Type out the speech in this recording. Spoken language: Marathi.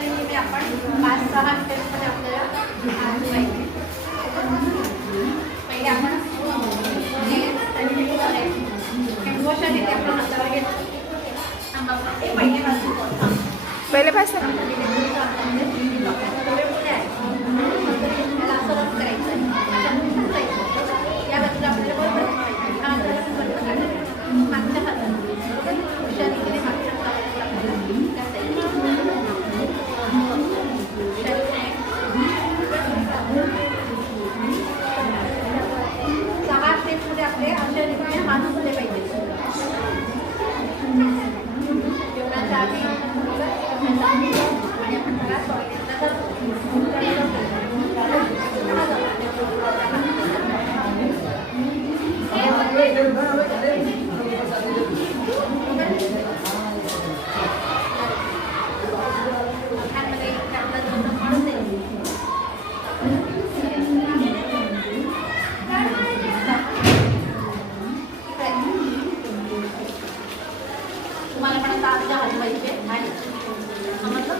रीतीने आपण 5-6 स्टेप्समध्ये आपल्याला आलं पाहिजे. पहिले आपण हँडवॉशर इथे आपण हातावर घेतो. पहिले पासून त्याला असं रफ करायचं आहे. या बाजूला आपल्याला बरोबर हा जरा बंद करायचा मागच्या हाताला बरोबर अशा रीतीने मागच्या हाताला आपल्याला सहा स्टेप्समध्ये आपले अशा रीतीने हात धुतले पाहिजे. जेवणाच्या आधी आणि आपण घरात तुम्हाला पण आता आमच्या हलवायचे आणि समजलं.